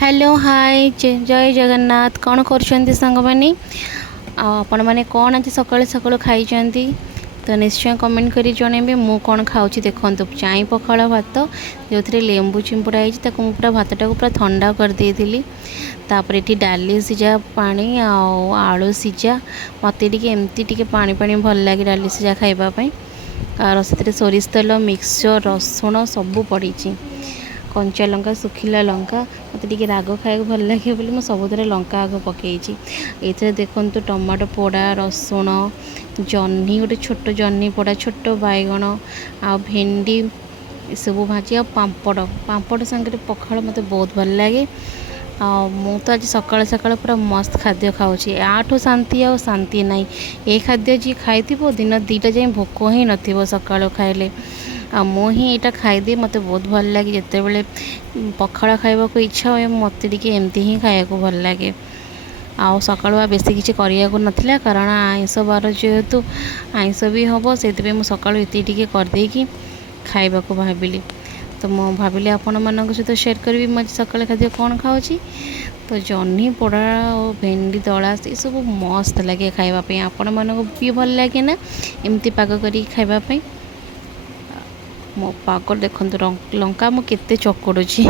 hello hi जय जगन्नाथ कौन कर सांग मैंने आपण मैंने कौन आज सकाळु सकाळु खाई तो निश्चय कमेंट करी जनइबे मु कौन खाऊँ देखो चाई पखाड़ भात जो थे लेंबू चिंपुड़ा पूरा भात टाक पूरा ठंडा कर देली तापर ये डाली सीझा पानी आलू सीझा मत एमती पानी पानी भल लगे डाली सीझा खावाई और से सोरिष तेल मिक्सचर रसुण सबू पड़ी कंचा लंका सुखिला लंका मत राग खाया भल लगे बोली मुझे सबुद लंका आग पकई ये देखु टमाटो पोड़ा रसुण जह्नी गोटे छोट जह्नी पोड़ा छोट बैगण आ भेंडी सब भाजी आ पापड़ पापड़ सांगे पखाड़ मत बहुत भल लगे मु तो आज सकाल सकाल पूरा मस्त खाद्य खाऊँगी आठू शांति आ शांति ना ये खाद्य जी खाई दिन दीटा जाए भोक ही न सका खाइले मुझे यहाँ खाईदे मत बहुत भल लगे जिते बड़े पखाड़ खावा को इच्छा हुए मत एमती ही खाया भल लगे आ सका बेसी किसी करने नाला कारण आइंस बार जेहेतु आइंस भी हम से सका ये करदे खावा को भाविली तो मुझे भाविली आपण मान सहित शेयर करी मैं सका खाद्य कौन खाऊँ तो जह्नी पोड़ा और भेंडी दला ये सब मस्त लगे खावाई आपण मानक भी भल लगे ना एमती पाग कर खावाई मो पागल देखो लंका मु केते चकड़ुची